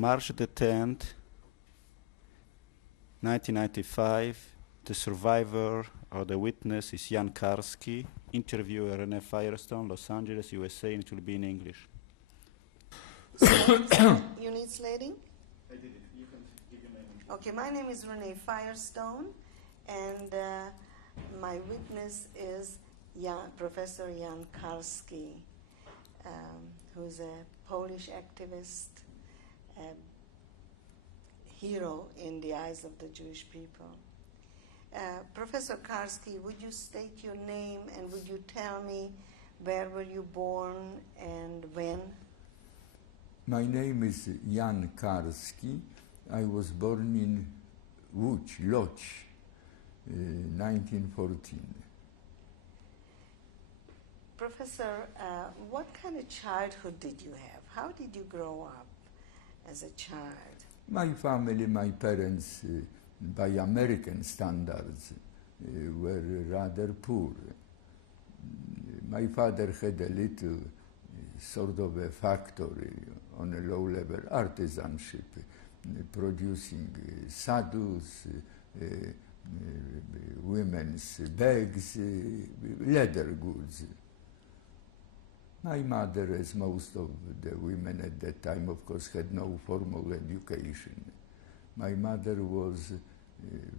March the 10th, 1995, the survivor or the witness is Jan Karski, interviewer Renee Firestone, Los Angeles, USA, and it will be in English. You need slating? I did it. You can give your name. Okay, my name is Renee Firestone, and my witness is Professor Jan Karski, who's a Polish activist, a hero in the eyes of the Jewish people. Professor Karski, would you state your name and would you tell me where were you born and when? My name is Jan Karski. I was born in Łódź, 1914. Professor, what kind of childhood did you have? How did you grow up as a child? My family, my parents, by American standards, were rather poor. My father had a little sort of a factory on a low level, artisanship, producing saddles, women's bags, leather goods. My mother, as most of the women at that time, of course, had no formal education. My mother was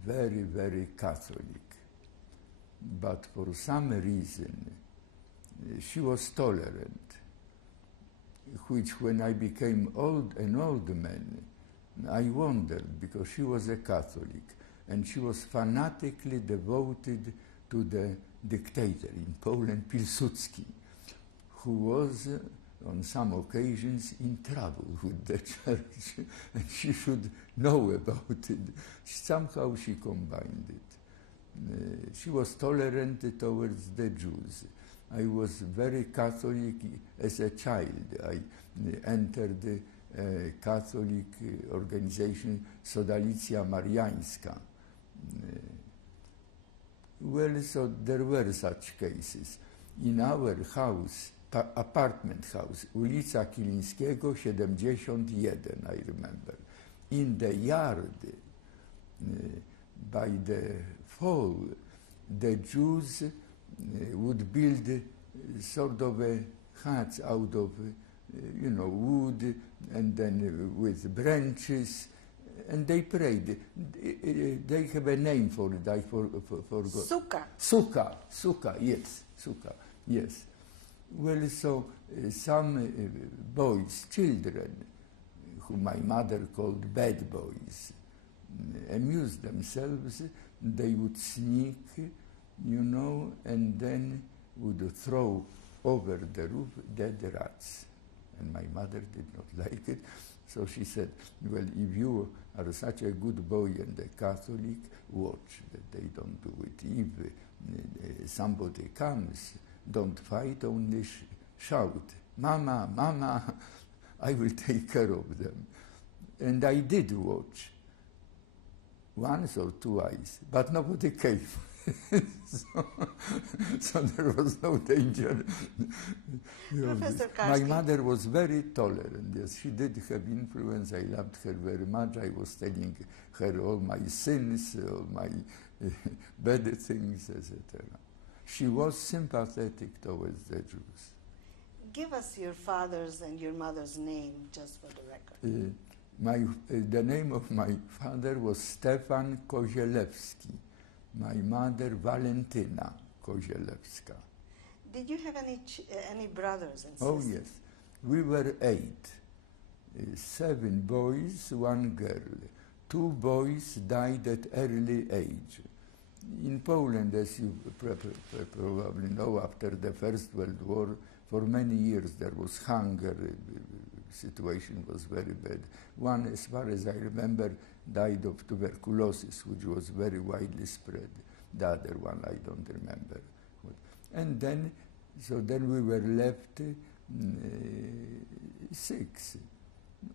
very, very Catholic, but for some reason she was tolerant, which when I became an old man, I wondered, because she was a Catholic, and she was fanatically devoted to the dictator in Poland, Pilsudski, who was, on some occasions, in trouble with the church, and she should know about it. Somehow she combined it. She was tolerant towards the Jews. I was very Catholic as a child. I entered a Catholic organization, Sodalicja Mariańska. Well, so there were such cases. In our house, apartment house, ulica Kilińskiego, 71, I remember. In the yard, by the fall, the Jews would build sort of a huts out of, wood, and then with branches, and they prayed. They have a name for it, I forgot. Sukkah, yes, sukkah, yes. Well, so some boys, children, whom my mother called bad boys, amused themselves. They would sneak, and then would throw over the roof dead rats. And my mother did not like it, so she said, well, if you are such a good boy and a Catholic, watch that they don't do it. If somebody comes, don't fight, only shout, Mama, Mama, I will take care of them. And I did watch, once or twice, but nobody came. so there was no danger. Professor Karski. My mother was very tolerant. Yes, she did have influence. I loved her very much. I was telling her all my sins, all my bad things, etc. She was sympathetic towards the Jews. Give us your father's and your mother's name, just for the record. The name of my father was Stefan Kozielewski. My mother, Valentyna Kozielewska. Did you have any brothers and sisters? Oh, yes. We were 8. 7 boys, 1 girl. 2 boys died at early age. In Poland, as you probably know, after the First World War, for many years there was hunger. The situation was very bad. One, as far as I remember, died of tuberculosis, which was very widely spread. The other one, I don't remember. And then we were left 6.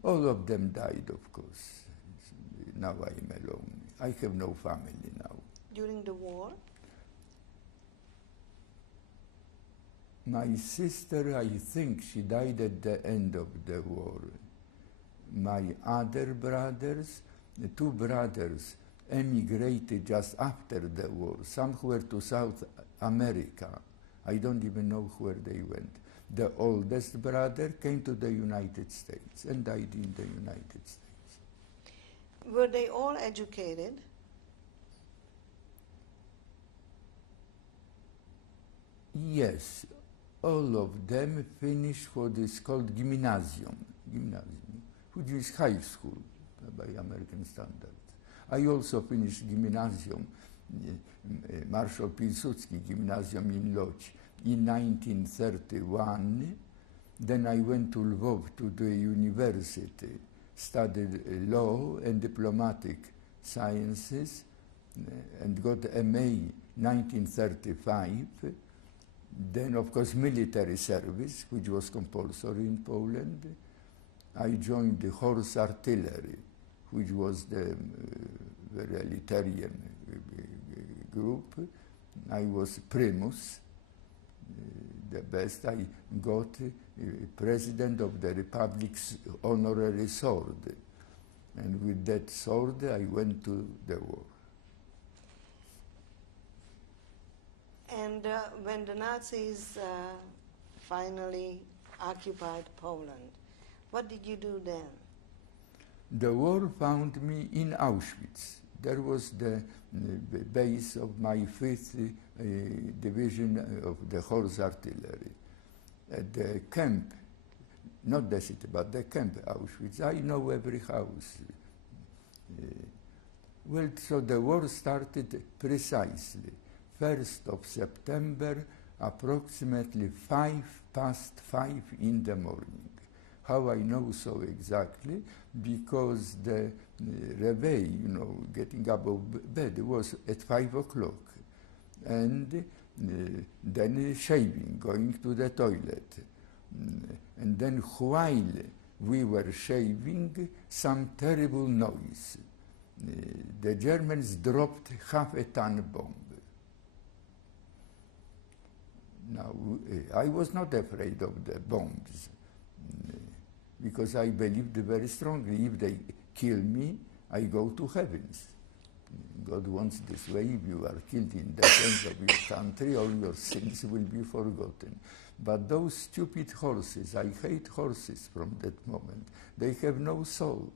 All of them died, of course. Now I am alone. I have no family now. During the war? My sister, I think she died at the end of the war. My other brothers, the two brothers, emigrated just after the war, somewhere to South America. I don't even know where they went. The oldest brother came to the United States and died in the United States. Were they all educated? Yes, all of them finished what is called gymnasium, which is high school by American standards. I also finished gymnasium, Marshal Pilsudski Gymnasium in Łódź in 1931. Then I went to Lvov to the university, studied law and diplomatic sciences, and got MA 1935. Then, of course, military service, which was compulsory in Poland. I joined the horse artillery, which was the very elitarian group. I was primus, the best. I got President of the Republic's honorary sword. And with that sword, I went to the war. And when the Nazis finally occupied Poland, what did you do then? The war found me in Auschwitz. There was the base of my 5th Division of the Horse Artillery. At the camp, not the city, but the camp Auschwitz, I know every house. Well, so the war started precisely 1st of September, approximately 5:05 in the morning. How I know so exactly? Because the reveille, getting up of bed was at 5 o'clock. And then shaving, going to the toilet. And then while we were shaving, some terrible noise. The Germans dropped half-a-ton bomb. Now, I was not afraid of the bombs because I believed very strongly if they kill me, I go to heavens. God wants this way. If you are killed in defense of your country, all your sins will be forgotten. But those stupid horses, I hate horses from that moment. They have no soul.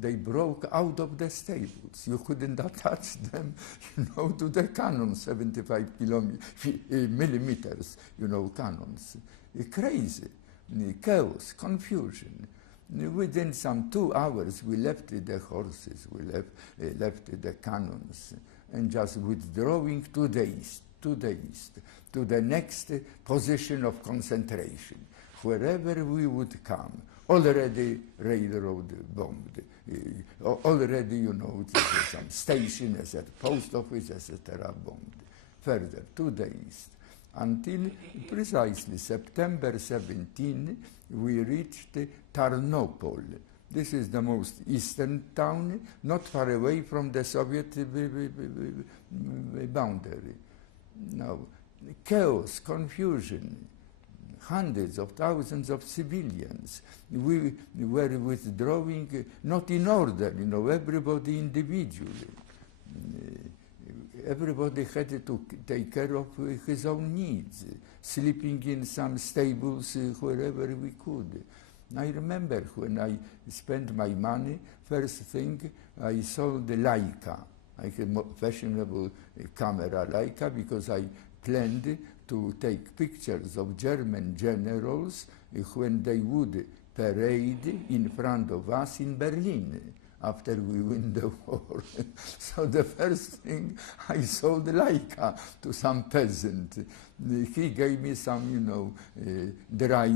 They broke out of the stables. You couldn't attach them, to the cannon, 75 millimeters, cannons. Crazy, chaos, confusion. Within some 2 hours, we left the horses, we left the cannons, and just withdrawing to the east, to the next position of concentration, wherever we would come. Already railroad bombed, already, some station, etc., post office, etc., bombed. Further, to the east, until precisely September 17, we reached Tarnopol. This is the most eastern town, not far away from the Soviet boundary. Now, chaos, confusion, hundreds of thousands of civilians. We were withdrawing, not in order, everybody individually. Everybody had to take care of his own needs, sleeping in some stables wherever we could. I remember when I spent my money, first thing I sold the Leica. I had a fashionable camera Leica because I planned to take pictures of German generals when they would parade in front of us in Berlin after we win the war. So the first thing, I sold Leica to some peasant. He gave me some, dry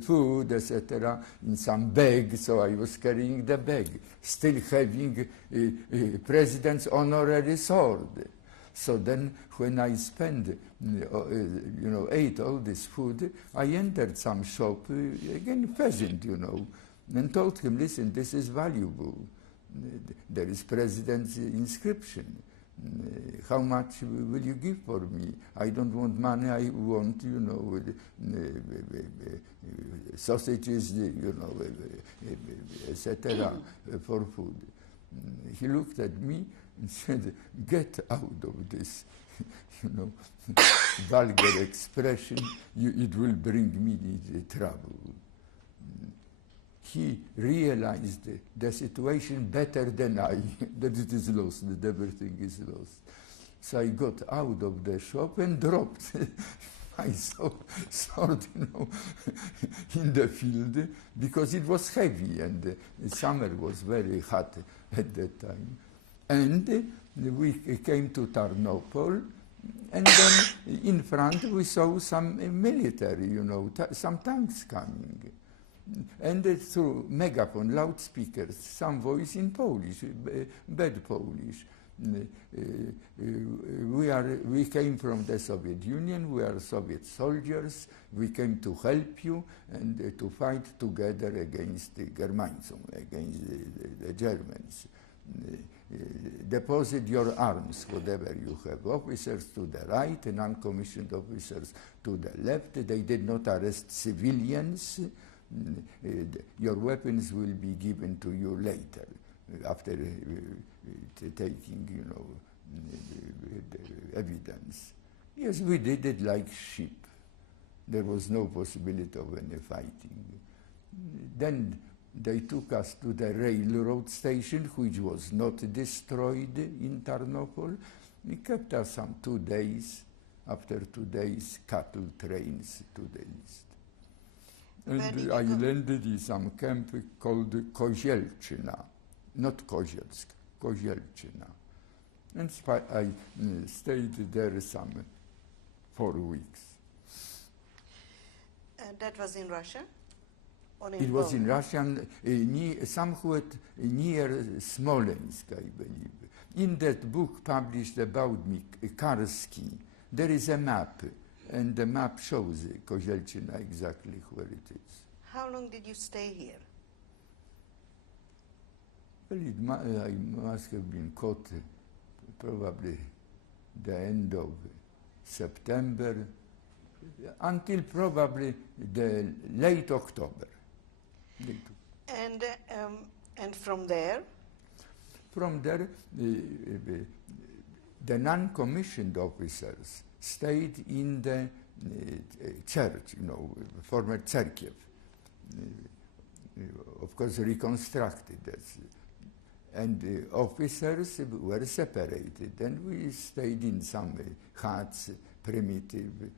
food, etc., in some bag, so I was carrying the bag, still having president's honorary sword. So then, when I spent, ate all this food, I entered some shop, again peasant, and told him, listen, this is valuable. There is president's inscription. How much will you give for me? I don't want money, I want, you know, sausages, you know, etc. For food. He looked at me and said, get out of this, you know, vulgar expression, it will bring me the trouble. He realized the situation better than I, that it is lost, that everything is lost. So I got out of the shop and dropped my sword, you know, in the field, because it was heavy and the summer was very hot at that time. And we came to Tarnopol, and then in front we saw some military, you know, some tanks coming. And through megaphone, loudspeakers, some voice in Polish, bad Polish. We came from the Soviet Union, we are Soviet soldiers, we came to help you and to fight together against the Germanism, against the Germans. Deposit your arms, whatever you have. Officers to the right, non-commissioned officers to the left. They did not arrest civilians. Your weapons will be given to you later, after taking, you know, the evidence. Yes, we did it like sheep. There was no possibility of any fighting. Then they took us to the railroad station, which was not destroyed in Tarnopol. They kept us some 2 days. After 2 days, cattle trains to the east. And I landed in some camp called Kozielczyna, not Kozielsk, Kozielczyna. And I stayed there some 4 weeks. That was in Russia? Or in It was in Poland? Russia, somewhat near Smolensk, I believe. In that book published about me, Karski, there is a map. And the map shows Kozielczyna exactly where it is. How long did you stay here? Well, I must have been caught probably the end of September until probably the late October. And from there? From there, the non-commissioned officers stayed in the church, you know, former Cerkiew, of course reconstructed. And the officers were separated, and we stayed in some huts, primitive,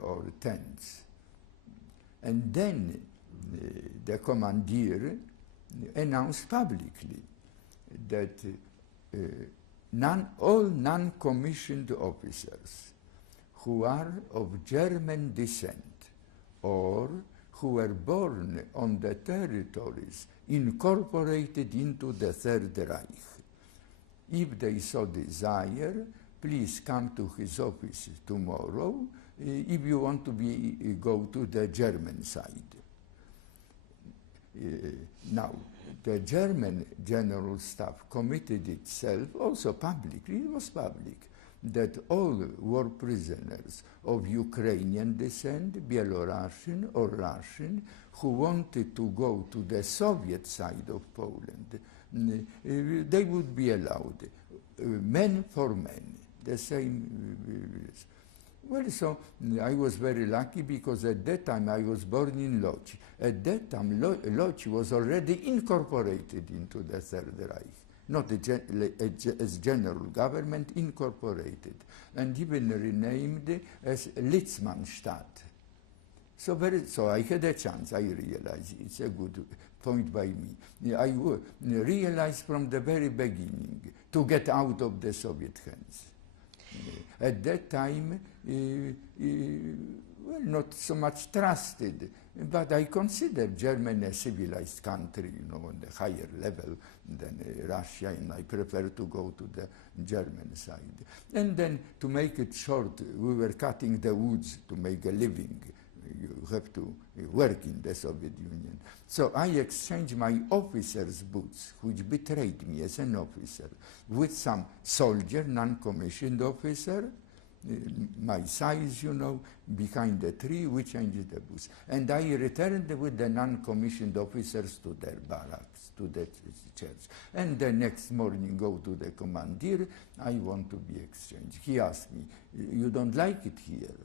or tents. And then the commandeer announced publicly that all non-commissioned officers who are of German descent or who were born on the territories incorporated into the Third Reich, if they so desire, please come to his office tomorrow if you want to go to the German side. Now, the German General Staff committed itself, also publicly, it was public, that all war prisoners of Ukrainian descent, Belarusian or Russian, who wanted to go to the Soviet side of Poland, they would be allowed, men for men, the same. Well, so I was very lucky because at that time I was born in Lodz. At that time, Lodz was already incorporated into the Third Reich, not as general government, incorporated, and even renamed as Litzmannstadt. So I had a chance, I realized, it's a good point by me. I realized from the very beginning to get out of the Soviet hands. At that time, well, not so much trusted, but I considered Germany a civilized country, you know, on the higher level than Russia, and I prefer to go to the German side. And then, to make it short, we were cutting the woods to make a living, you have to work in the Soviet Union. So I exchanged my officer's boots, which betrayed me as an officer, with some soldier, non-commissioned officer, my size, you know, behind a tree. We changed the boots. And I returned with the non-commissioned officers to their barracks, to the church. And the next morning go to the commandeer, I want to be exchanged. He asked me, you don't like it here?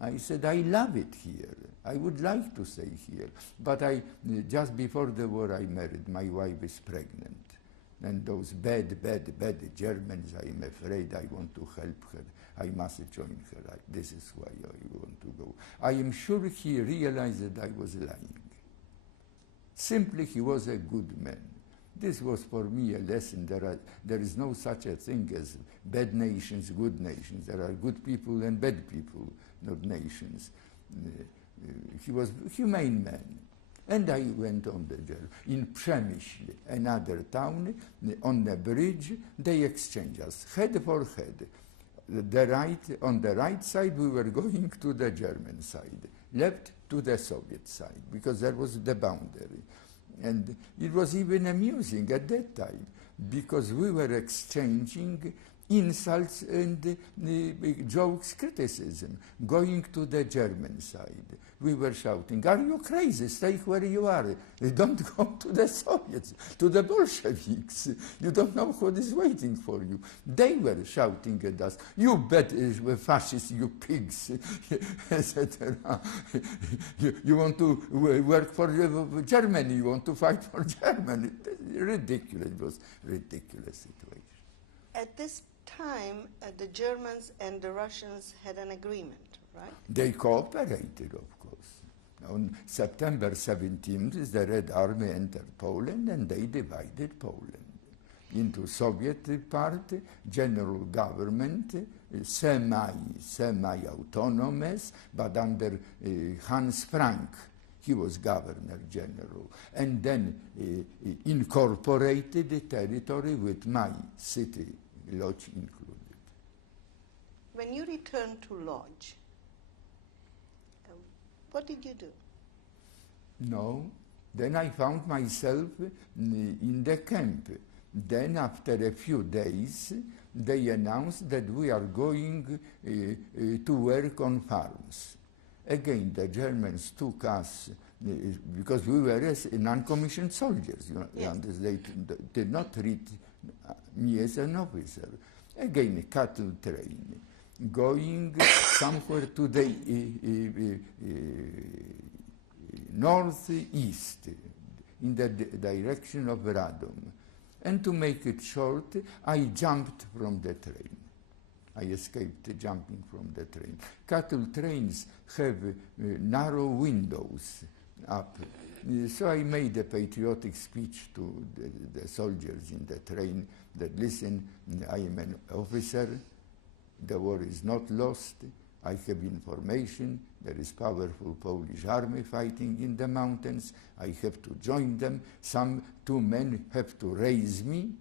I said, I love it here. I would like to stay here. But just before the war I married. My wife is pregnant. And those bad Germans, I am afraid I want to help her. I must join her. This is why I want to go. I am sure he realized that I was lying. Simply, he was a good man. This was for me a lesson. There is no such a thing as bad nations, good nations. There are good people and bad people, not nations. He was a humane man. And I went on the journey. In Przemyśl, another town, on the bridge, they exchanged us, head for head. On the right side, we were going to the German side, left to the Soviet side, because there was the boundary. And it was even amusing at that time, because we were exchanging insults and jokes, criticism, going to the German side. We were shouting, are you crazy? Stay where you are. Don't go to the Soviets, to the Bolsheviks. You don't know what is waiting for you. They were shouting at us, you bad fascists, you pigs, etc. You want to work for Germany, you want to fight for Germany. Ridiculous, it was a ridiculous situation. At this time, the Germans and the Russians had an agreement, right? They cooperated, of course. On September 17th, the Red Army entered Poland and they divided Poland into Soviet part, general government, semi-autonomous, but under Hans Frank. He was governor general, and then incorporated the territory with my city, Lodz included. When you returned to Lodz, what did you do? No, then I found myself in the camp. Then after a few days, they announced that we are going to work on farms. Again, the Germans took us, because we were non-commissioned soldiers, you know, yes. They did not treat me as an officer. Again, a cattle train, going somewhere to the northeast, in the direction of Radom. And to make it short, I jumped from the train. I escaped jumping from the train. Cattle trains have narrow windows up. So I made a patriotic speech to the soldiers in the train that, listen, I am an officer, the war is not lost, I have information, there is powerful Polish army fighting in the mountains, I have to join them, two men have to raise me,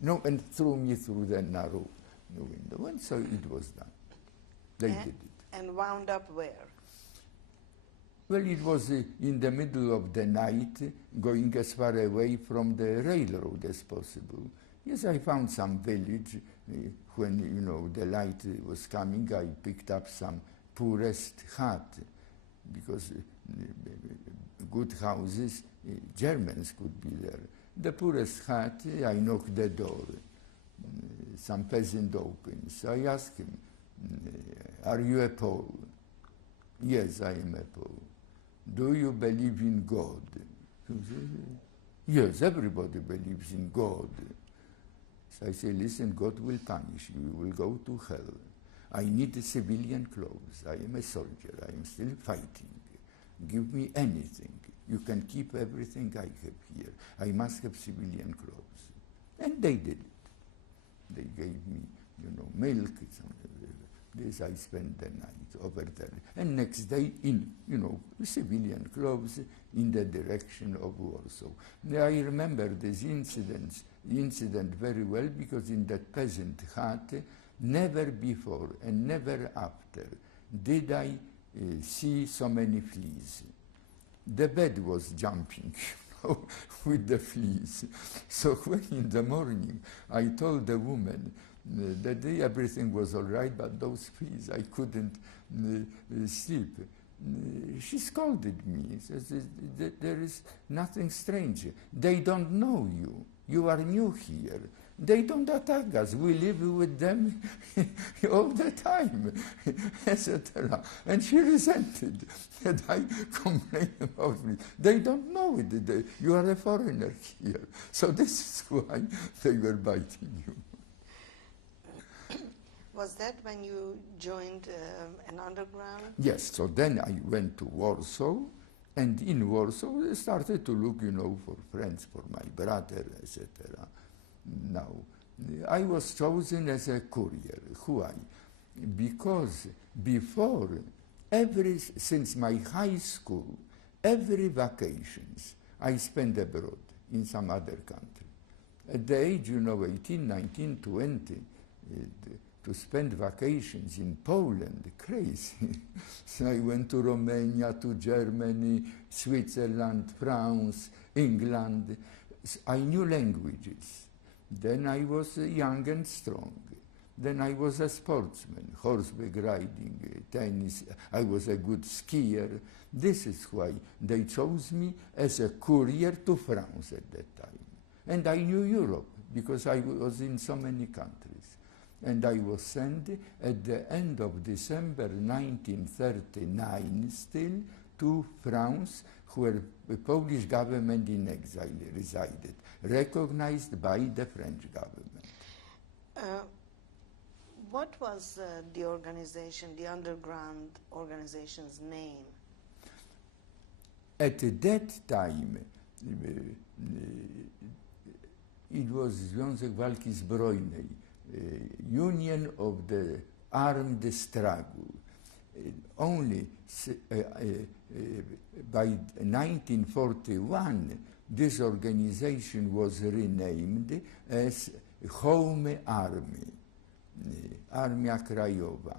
and throw me through the narrow window. And so it was done. They did it. And wound up where? Well, it was in the middle of the night, going as far away from the railroad as possible. Yes, I found some village. When, the light was coming, I picked up some poorest hut, because good houses, Germans could be there. The poorest hut, I knocked the door. Some peasant opens. I asked him, are you a Pole? Yes, I am a Pole. Do you believe in God? Yes, everybody believes in God. So I say, listen, God will punish you. You will go to hell. I need civilian clothes. I am a soldier. I am still fighting. Give me anything. You can keep everything I have here. I must have civilian clothes. And they did it. They gave me, milk. This I spent the night over there. And next day in, civilian clothes in the direction of Warsaw. I remember this incident very well, because in that peasant hut, never before and never after did I see so many fleas. The bed was jumping, you know, with the fleas. So when in the morning I told the woman that everything was all right, but those fleas, I couldn't sleep. She scolded me, says, there is nothing strange. They don't know you. You are new here. They don't attack us. We live with them all the time, etc. And she resented that I complained about me. They don't know it. You are a foreigner here. So this is why they were biting you. Was that when you joined an underground? Yes, so then I went to Warsaw, and in Warsaw I started to look, you know, for friends, for my brother, etc. Now, I was chosen as a courier. Why? Because before, since my high school, every vacations I spent abroad in some other country. At the age, you know, 18, 19, 20, to spend vacations in Poland, crazy. So I went to Romania, to Germany, Switzerland, France, England. I knew languages. Then I was young and strong. Then I was a sportsman, horseback riding, tennis. I was a good skier. This is why they chose me as a courier to France at that time. And I knew Europe because I was in so many countries. And I was sent at the end of December 1939 still to France, where the Polish government-in-exile resided, recognized by the French government. What was the organization, the underground organization's name? At that time, it was Związek Walki Zbrojnej, Union of the Armed Struggle. Only by 1941, this organization was renamed as Home Army, Armia Krajowa,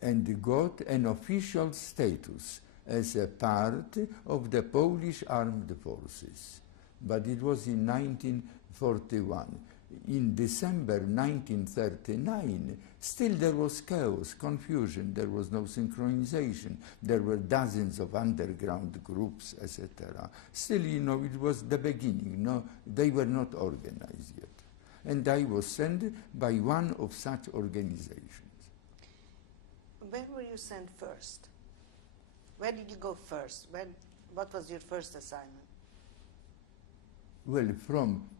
and got an official status as a part of the Polish armed forces. But it was in 1941. In December 1939, still there was chaos, confusion, there was no synchronization, there were dozens of underground groups, etc. Still, you know, it was the beginning, no, they were not organized yet. And I was sent by one of such organizations. Where were you sent first? Where did you go first? What was your first assignment? Well, from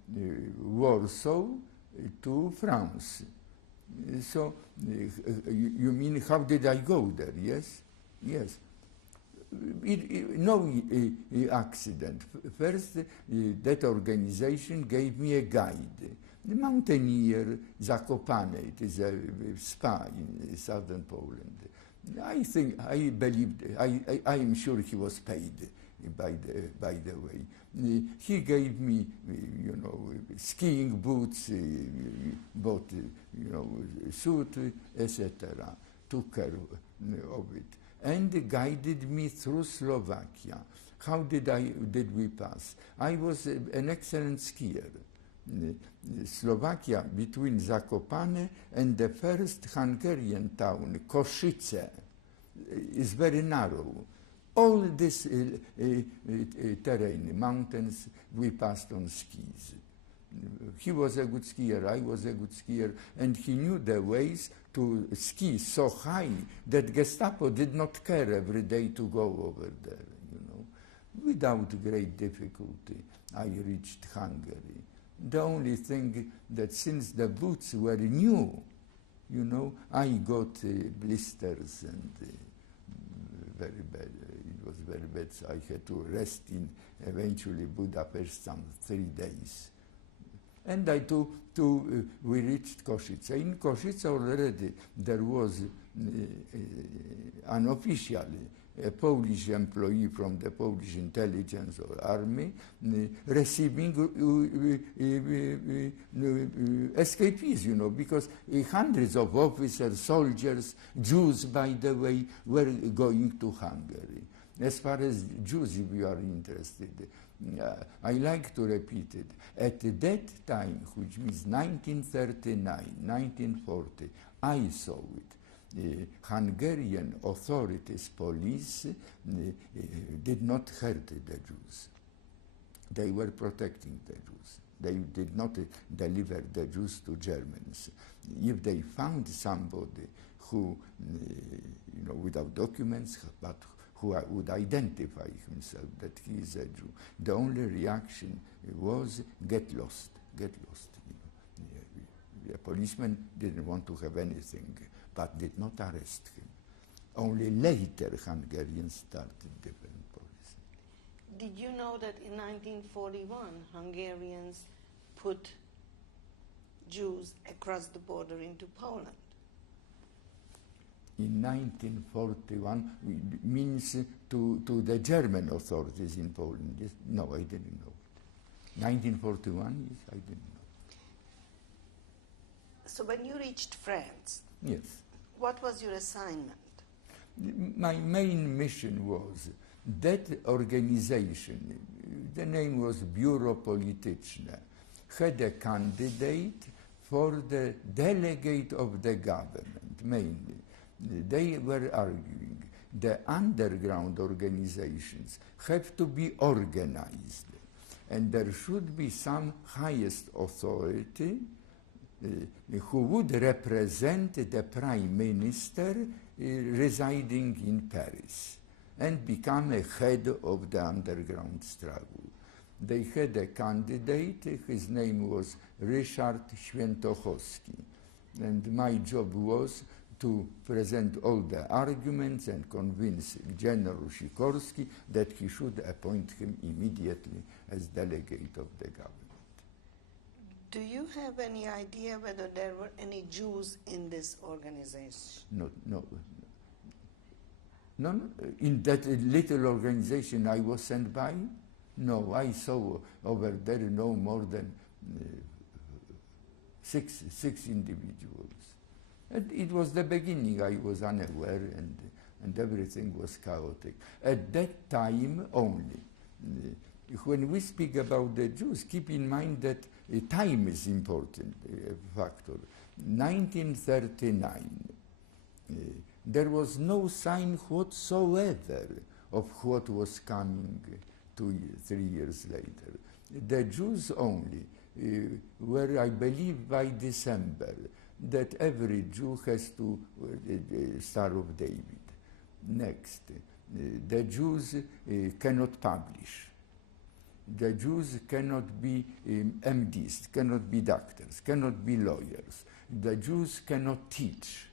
Warsaw to France. So, you mean how did I go there? Yes? Yes. No accident. First, that organization gave me a guide. The mountaineer Zakopane, it is a spa in southern Poland. I think, I believed, I am sure he was paid, by the way. He gave me, you know, skiing boots, bought, you know, suit, etc. Took care of it, and guided me through Slovakia. How did we pass? I was an excellent skier. Slovakia, between Zakopane and the first Hungarian town, Košice, is very narrow. All this terrain, mountains, we passed on skis. He was a good skier, I was a good skier, and he knew the ways to ski so high that Gestapo did not care every day to go over there, you know. Without great difficulty, I reached Hungary. The only thing that since the boots were new, you know, I got blisters and very bad. It was very bad, so I had to rest in eventually Budapest some 3 days. And we reached Košice. In Košice already there was unofficially a Polish employee from the Polish intelligence or army receiving escapees, because hundreds of officers, soldiers, Jews, by the way, were going to Hungary. As far as Jews, if you are interested, I like to repeat it. At that time, which means 1939, 1940, I saw it. Hungarian authorities, police, did not hurt the Jews. They were protecting the Jews. They did not deliver the Jews to Germans. If they found somebody who, without documents, but who would identify himself that he is a Jew, the only reaction was get lost, get lost. The policeman didn't want to have anything, but did not arrest him. Only later Hungarians started different policies. Did you know that in 1941 Hungarians put Jews across the border into Poland? In 1941 means to the German authorities in Poland. Yes? No, I didn't know. 1941, yes, I didn't know. So when you reached France, Yes. what was your assignment? My main mission was that organization, the name was Biuro Polityczne, had a candidate for the delegate of the government, mainly. They were arguing the underground organizations have to be organized, and there should be some highest authority who would represent the prime minister residing in Paris and become a head of the underground struggle. They had a candidate, his name was Ryszard Świętochowski, and my job was to present all the arguments and convince General Sikorski that he should appoint him immediately as delegate of the government. Do you have any idea whether there were any Jews in this organization? No. In that little organization I was sent by, no, I saw over there no more than six individuals. And it was the beginning. I was unaware, and everything was chaotic. At that time only. When we speak about the Jews, keep in mind that time is important factor. 1939, there was no sign whatsoever of what was coming 3 years later. The Jews only were, I believe, by December, that every Jew has to Star of David. Next, the Jews cannot publish. The Jews cannot be MDs, cannot be doctors, cannot be lawyers. The Jews cannot teach,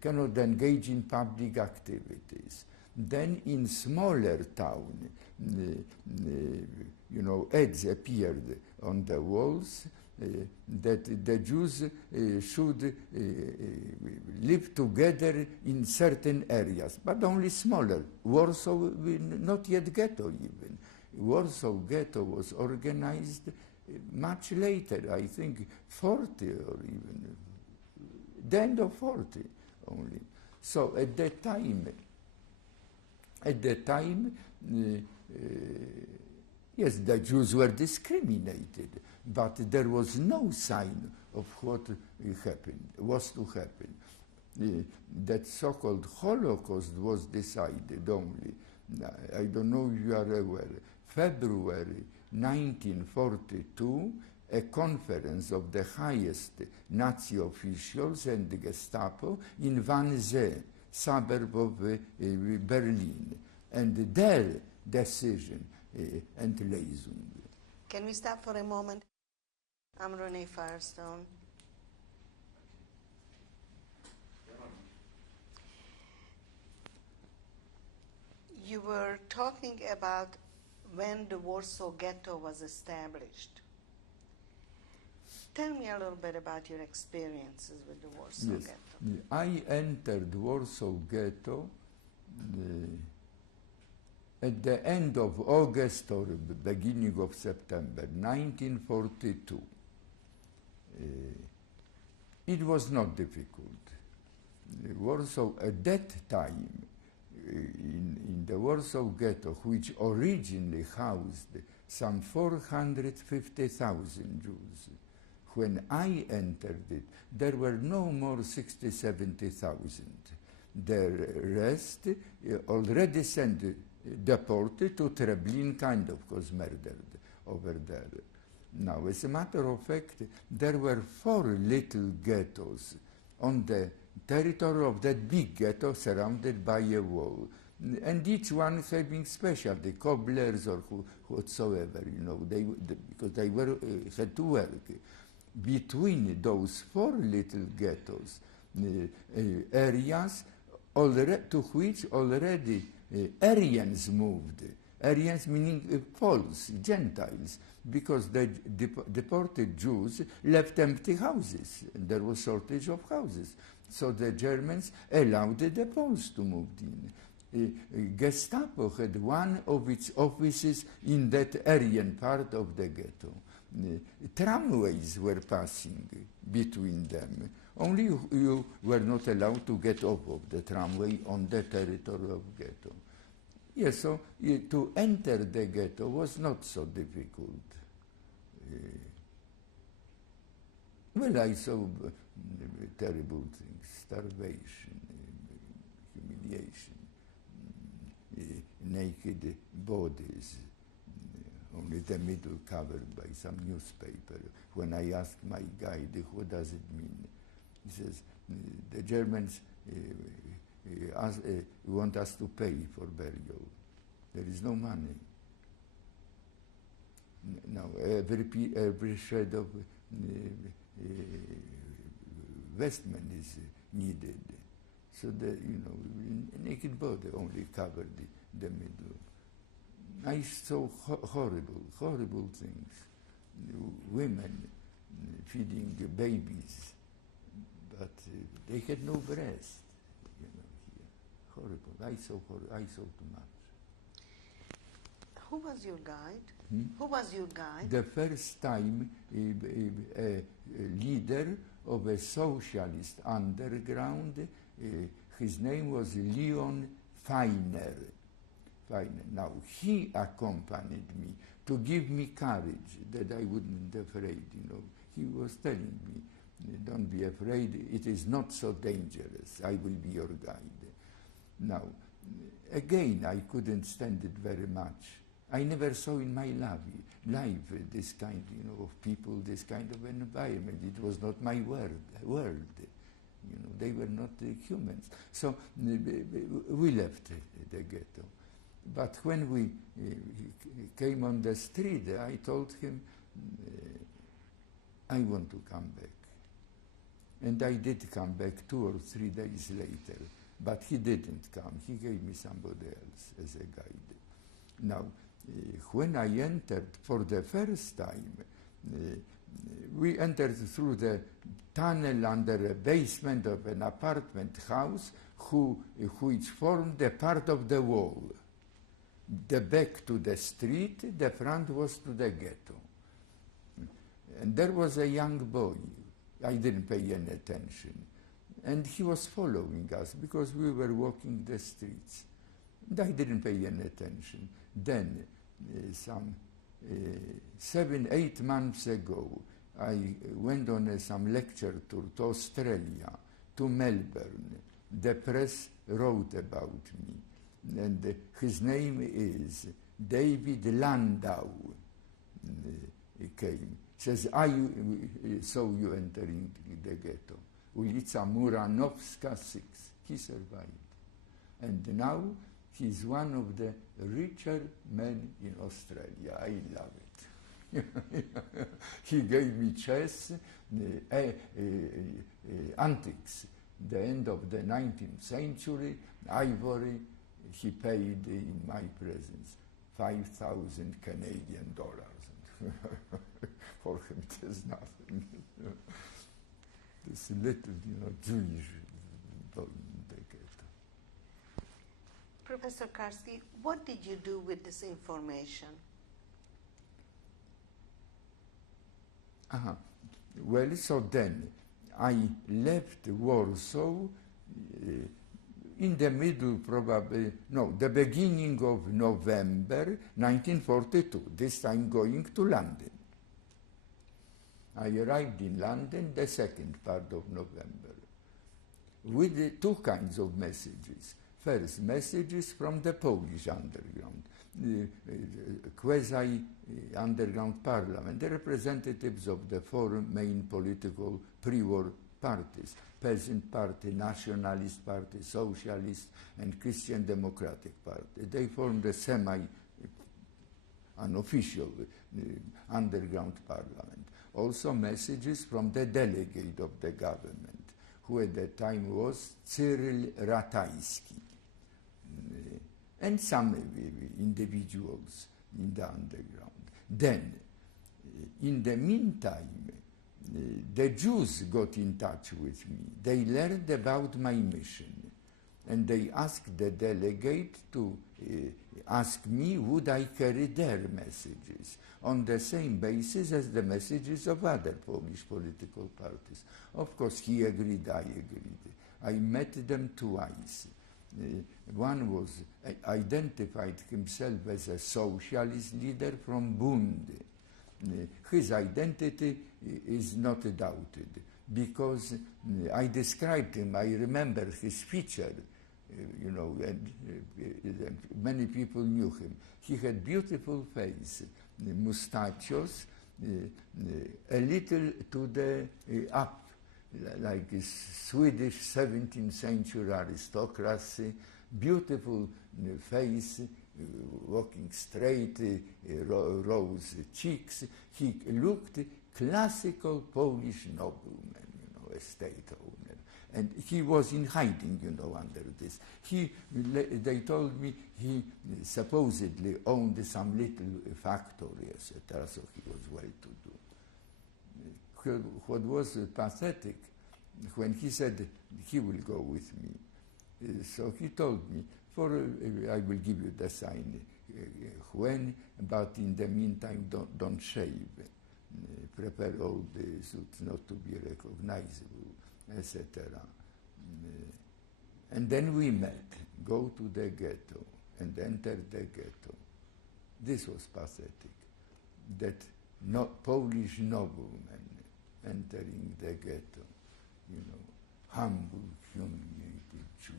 cannot engage in public activities. Then in smaller town, ads appeared on the walls that the Jews should live together in certain areas, but only smaller. Warsaw, not yet ghetto even. Warsaw Ghetto was organized much later, I think 40 or even the end of 40 only. So at that time, yes, the Jews were discriminated, but there was no sign of what was to happen. That so-called Holocaust was decided only, I don't know if you are aware, February 1942, a conference of the highest Nazi officials and the Gestapo in Wannsee, suburb of Berlin, and their decision and Lesung. Can we stop for a moment? I'm Renee Firestone. You were talking about when the Warsaw Ghetto was established. Tell me a little bit about your experiences with the Warsaw Ghetto. I entered Warsaw Ghetto At the end of August or the beginning of September 1942, it was not difficult. Warsaw, at that time, in the Warsaw Ghetto, which originally housed some 450,000 Jews, when I entered it, there were no more 60, 70,000. The rest already sent, deported to Treblinka and of course murdered over there. Now, as a matter of fact, there were 4 little ghettos on the territory of that big ghetto surrounded by a wall, and each one having specialty, cobblers or whatsoever, you know, because they were, had to work. Between those 4 little ghettos, areas to which already Aryans moved. Aryans meaning Poles, Gentiles, because the deported Jews left empty houses. And there was shortage of houses. So the Germans allowed the Poles to move in. Gestapo had one of its offices in that Aryan part of the ghetto. Tramways were passing between them. Only you were not allowed to get off of the tramway on the territory of ghetto. Yes, so to enter the ghetto was not so difficult. Well, I saw terrible things, starvation, humiliation, naked bodies, only the middle covered by some newspaper. When I asked my guide, what does it mean? He says, the Germans want us to pay for burial. There is no money. Now, every shred of vestment is needed. So the, naked body only covered the middle. I saw horrible things. Women feeding babies, but they had no breast. Here. Horrible. I saw too much. Who was your guide? Who was your guide? The first time a leader of a socialist underground, his name was Leon Feiner. Now, he accompanied me to give me courage that I wouldn't be afraid, He was telling me, don't be afraid, it is not so dangerous, I will be your guide. Now, again, I couldn't stand it very much. I never saw in my life this kind, of people, this kind of environment. It was not my world. They were not humans. So we left the ghetto. But when we came on the street, I told him, I want to come back. And I did come back 2 or 3 days later, but he didn't come. He gave me somebody else as a guide. Now, when I entered for the first time, we entered through the tunnel under a basement of an apartment house which formed a part of the wall. The back to the street, the front was to the ghetto. And there was a young boy. I didn't pay any attention. And he was following us because we were walking the streets. And I didn't pay any attention. Then, some 7, 8 months ago, I went on some lecture tour to Australia, to Melbourne. The press wrote about me. And his name is David Landau. He came. Says, I saw you entering the ghetto. Ulica Muranowska 6. He survived. And now he's one of the richer men in Australia. I love it. He gave me chess, antiques, the end of the 19th century, ivory. He paid in my presence 5,000 Canadian dollars. For him, there's nothing. This little, Jewish boy in the ghetto. Professor Karski, what did you do with this information? Well, so then I left Warsaw in the middle, probably, no, the beginning of November 1942, this time going to London. I arrived in London the second part of November with two kinds of messages. First, messages from the Polish underground, quasi-underground parliament, the representatives of the four main political pre-war parties, Peasant Party, Nationalist Party, Socialist, and Christian Democratic Party. They formed a semi-unofficial underground parliament. Also messages from the delegate of the government, who at that time was Cyril Ratajski, and some individuals in the underground. Then, in the meantime, the Jews got in touch with me. They learned about my mission, and they asked the delegate to ask me would I carry their messages on the same basis as the messages of other Polish political parties. Of course, he agreed, I agreed. I met them twice. One was identified himself as a socialist leader from Bund. His identity is not doubted because I described him. I remember his feature, and many people knew him. He had beautiful face, mustachios, a little to the up, like a Swedish 17th century aristocracy, beautiful face, walking straight, rose cheeks. He looked classical Polish nobleman, estate owner. And he was in hiding, under this. They told me he supposedly owned some little factory, etc., so he was well-to-do. What was pathetic, when he said he will go with me, so he told me, I will give you the sign when, but in the meantime, don't shave. Prepare all the suits not to be recognizable, etc. And then we met, go to the ghetto, and enter the ghetto. This was pathetic, that Polish noblemen entering the ghetto, humble, humiliated Jewish.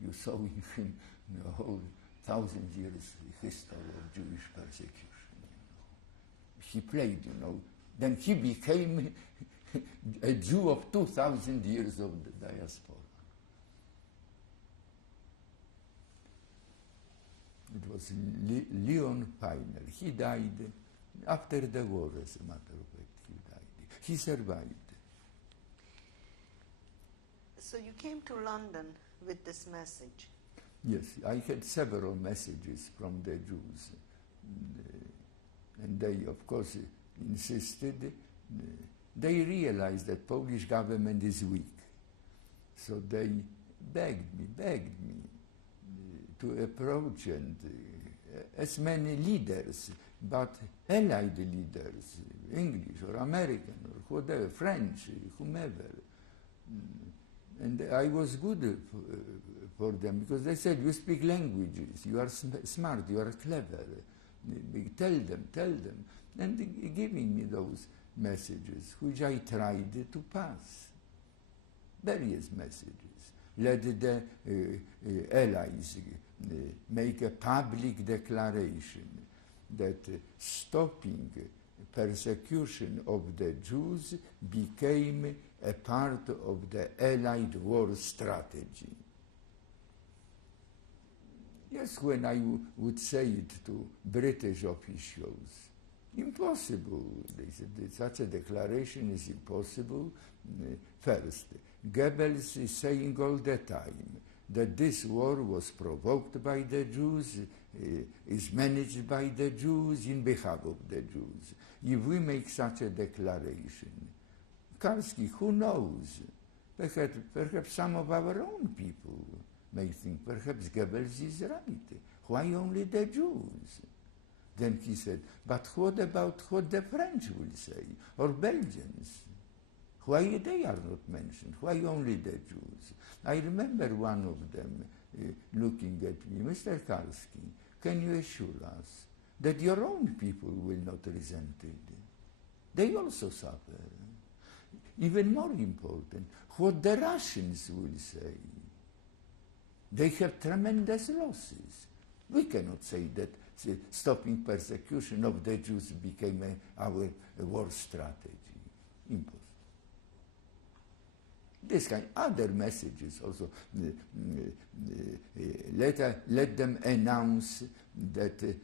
You saw in him the whole 1,000 years history of Jewish persecution. He played, then he became a Jew of 2,000 years of the diaspora. It was Leon Piner. He died after the war, as a matter of fact, he died. He survived. So you came to London with this message? Yes, I had several messages from the Jews. And they, of course, insisted. They realized that Polish government is weak. So they begged me to approach, and as many leaders, but allied leaders, English or American or whatever, French, whomever. And I was good for them because they said, you speak languages, you are smart, you are clever. Tell them. And giving me those messages, which I tried to pass. Various messages. Let the allies make a public declaration that stopping persecution of the Jews became a part of the Allied war strategy. Yes, when I would say it to British officials, impossible. They said such a declaration is impossible. First, Goebbels is saying all the time that this war was provoked by the Jews, is managed by the Jews, in behalf of the Jews. If we make such a declaration, Karski, who knows? Perhaps some of our own people may think perhaps Goebbels is right. Why only the Jews? Then he said, but what about what the French will say, or Belgians? Why they are not mentioned? Why only the Jews? I remember one of them looking at me, Mr. Karski, can you assure us that your own people will not resent it? They also suffer. Even more important, what the Russians will say. They have tremendous losses. We cannot say that stopping persecution of the Jews became our war strategy. Impossible. This kind, other messages also. Let them announce that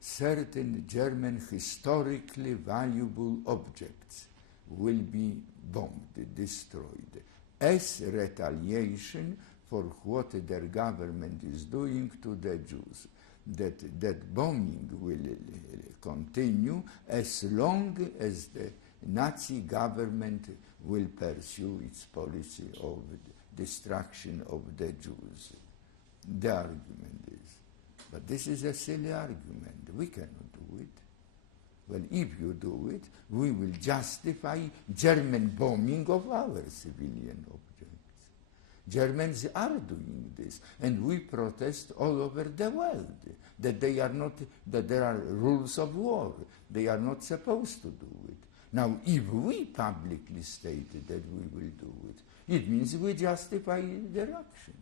certain German historically valuable objects will be bombed, destroyed, as retaliation for what their government is doing to the Jews. That bombing will continue as long as the Nazi government will pursue its policy of destruction of the Jews. The argument is, but this is a silly argument. We cannot do it. Well, if you do it, we will justify German bombing of our civilian objects. Germans are doing this, and we protest all over the world that they are not, that there are rules of war. They are not supposed to do it. Now, if we publicly state that we will do it, it means we justify their action.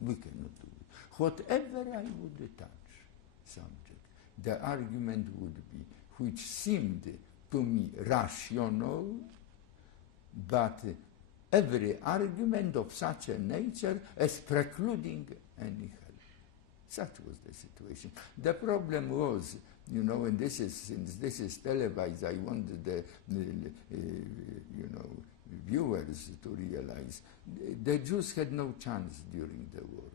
We cannot do it. Whatever I would touch subject, the argument would be, which seemed to me rational, but every argument of such a nature as precluding any help. Such was the situation. The problem was, you know, and this is, since this is televised, I wanted the viewers to realize the Jews had no chance during the war.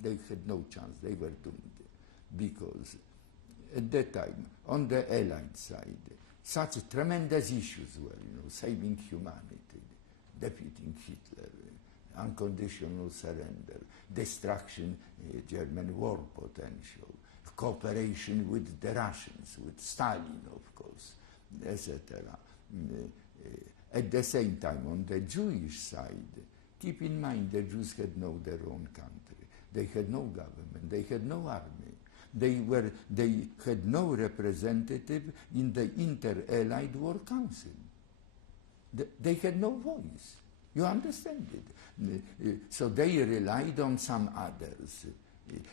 They had no chance. They were doomed because at that time, on the Allied side, such tremendous issues were, you know, saving humanity, defeating Hitler, unconditional surrender, destruction, German war potential, cooperation with the Russians, with Stalin, of course, etc. At the same time, on the Jewish side, keep in mind the Jews had no their own country. They had no government. They had no army. They had no representative in the Inter-Allied War Council. They had no voice. You understand it? So they relied on some others.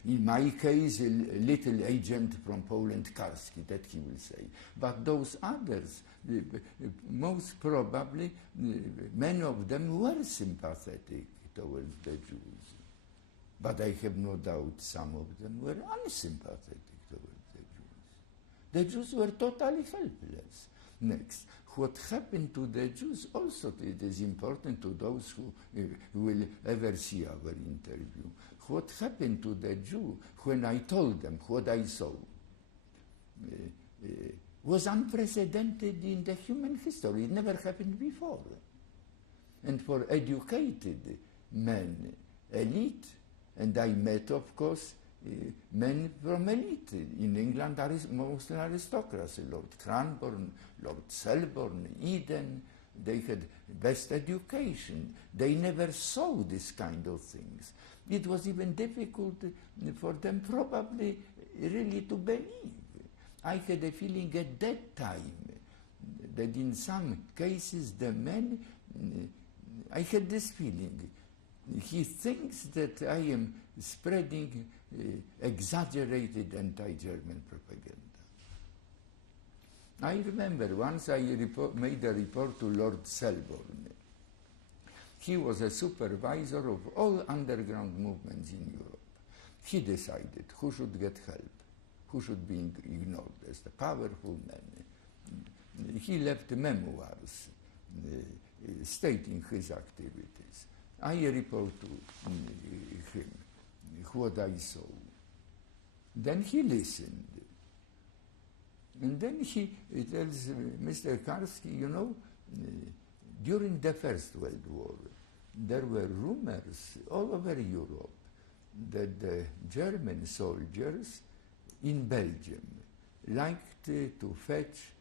In my case, a little agent from Poland, Karski, that he will say. But those others, most probably, many of them were sympathetic towards the Jews. But I have no doubt some of them were unsympathetic towards the Jews. The Jews were totally helpless. Next, what happened to the Jews also, it is important to those who will ever see our interview. What happened to the Jew when I told them what I saw was unprecedented in the human history. It never happened before. And for educated men, elite, and I met, of course, men from elite. In England, mostly aristocracy, Lord Cranborne, Lord Selborne, Eden. They had best education. They never saw this kind of things. It was even difficult for them probably really to believe. I had a feeling at that time that in some cases the men, I had this feeling, he thinks that I am spreading exaggerated anti-German propaganda. I remember once I made a report to Lord Selborne. He was a supervisor of all underground movements in Europe. He decided who should get help, who should be ignored as the powerful men. He left memoirs stating his activities. I report to him what I saw. Then he listened. And then he tells Mr. Karski, you know, during the First World War, there were rumors all over Europe that the German soldiers in Belgium liked to fetch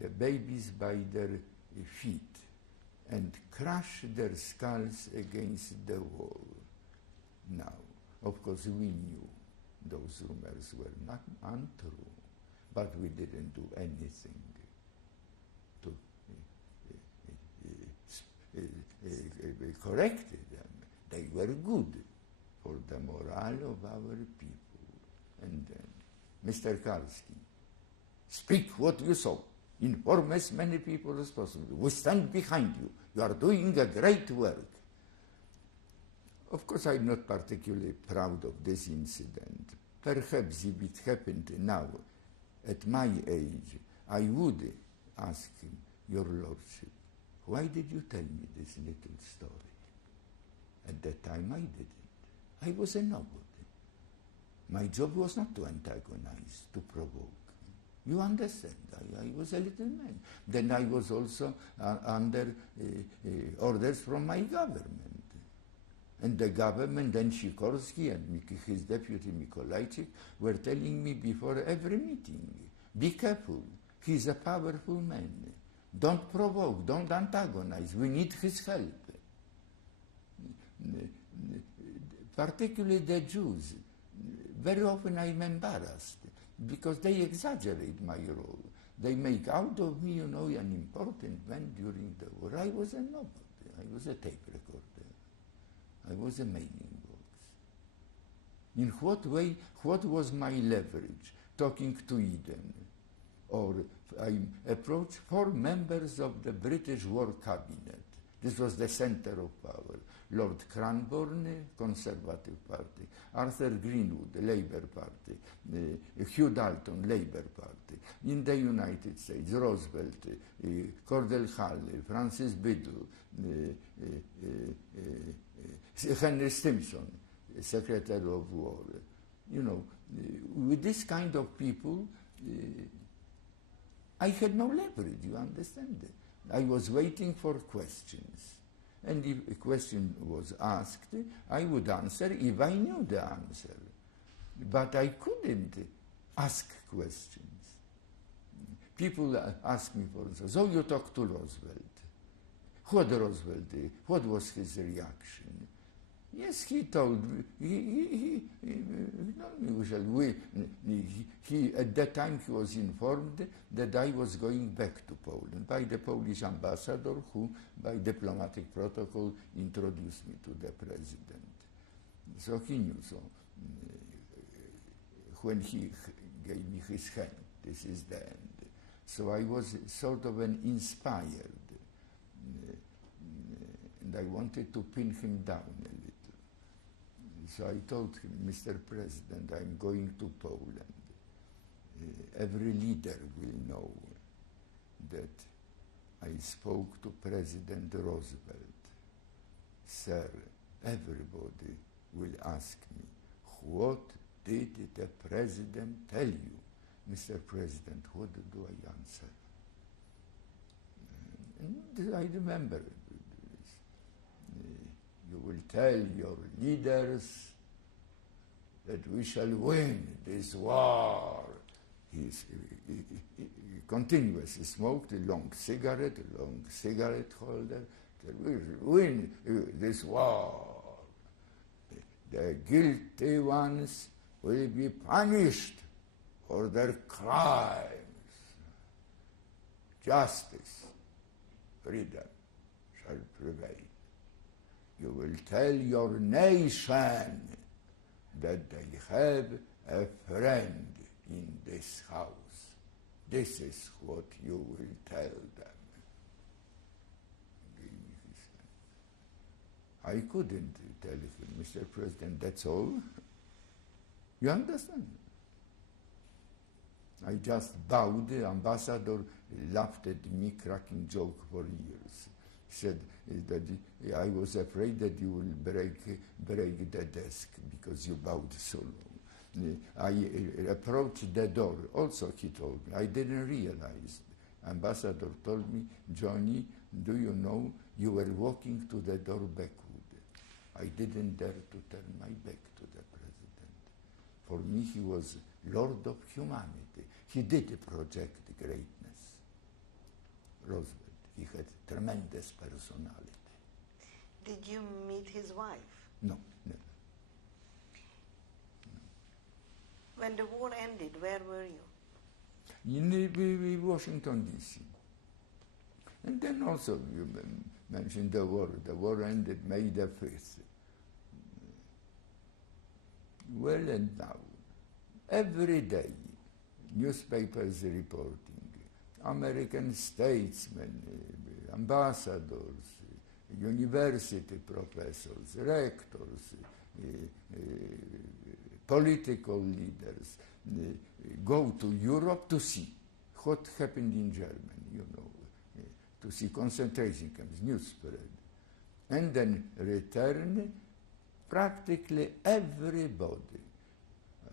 the babies by their feet and crush their skulls against the wall. Now, of course, we knew those rumors were not untrue, but we didn't do anything to correct them. They were good for the morale of our people. And then, Mr. Karski, speak what you saw. Inform as many people as possible. We stand behind you. You are doing a great work. Of course, I'm not particularly proud of this incident. Perhaps if it happened now, at my age, I would ask him, Your Lordship, why did you tell me this little story? At that time, I didn't. I was a nobody. My job was not to antagonize, to provoke. You understand, I was a little man. Then I was also under orders from my government. And the government, then Sikorski and his deputy Mikolajczyk were telling me before every meeting, be careful, he's a powerful man. Don't provoke, don't antagonize, we need his help. Particularly the Jews. Very often I'm embarrassed because they exaggerate my role. They make out of me, an important man during the war. I was a nobody. I was a tape recorder. I was a mailing box. In what way, what was my leverage? Talking to Eden. Or I approached 4 members of the British War Cabinet. This was the center of power. Lord Cranborne, Conservative Party. Arthur Greenwood, Labour Party. Hugh Dalton, Labour Party. In the United States, Roosevelt, Cordell Hull, Francis Biddle, Henry Stimson, Secretary of War. With this kind of people, I had no leverage, you understand? I was waiting for questions. And if a question was asked, I would answer if I knew the answer. But I couldn't ask questions. People ask me, for instance, so you talked to Roosevelt. What Roosevelt did? What was his reaction? Yes, he told me, at that time he was informed that I was going back to Poland by the Polish ambassador who, by diplomatic protocol, introduced me to the president. So he knew. So when he gave me his hand, this is the end. So I was sort of an inspired, and I wanted to pin him down a little. So I told him, Mr. President, I'm going to Poland. Every leader will know that I spoke to President Roosevelt. Sir, everybody will ask me, what did the President tell you? Mr. President, what do I answer? And I remember this. You will tell your leaders that we shall win this war. He continuously smoked a long cigarette holder. That we will win this war. The guilty ones will be punished for their crimes. Justice, freedom shall prevail. You will tell your nation that they have a friend in this house. This is what you will tell them. I couldn't tell him, Mr. President, that's all. You understand? I just bowed. The ambassador laughed at me, cracking joke for years. He said that I was afraid that you will break the desk because you bowed so long. I approached the door. Also, he told me. I didn't realize. Ambassador told me, Johnny, do you know you were walking to the door backwards? I didn't dare to turn my back to the president. For me, he was Lord of humanity. He did project greatness. Roosevelt, he had tremendous personality. Did you meet his wife? No, never. When the war ended, where were you? In Washington, D.C. And then also, you mentioned the war. The war ended May the 5th. Well, and now, every day, newspapers reporting, American statesmen, ambassadors, university professors, rectors, political leaders go to Europe to see what happened in Germany, you know, to see concentration camps, news spread, and then return. Practically everybody.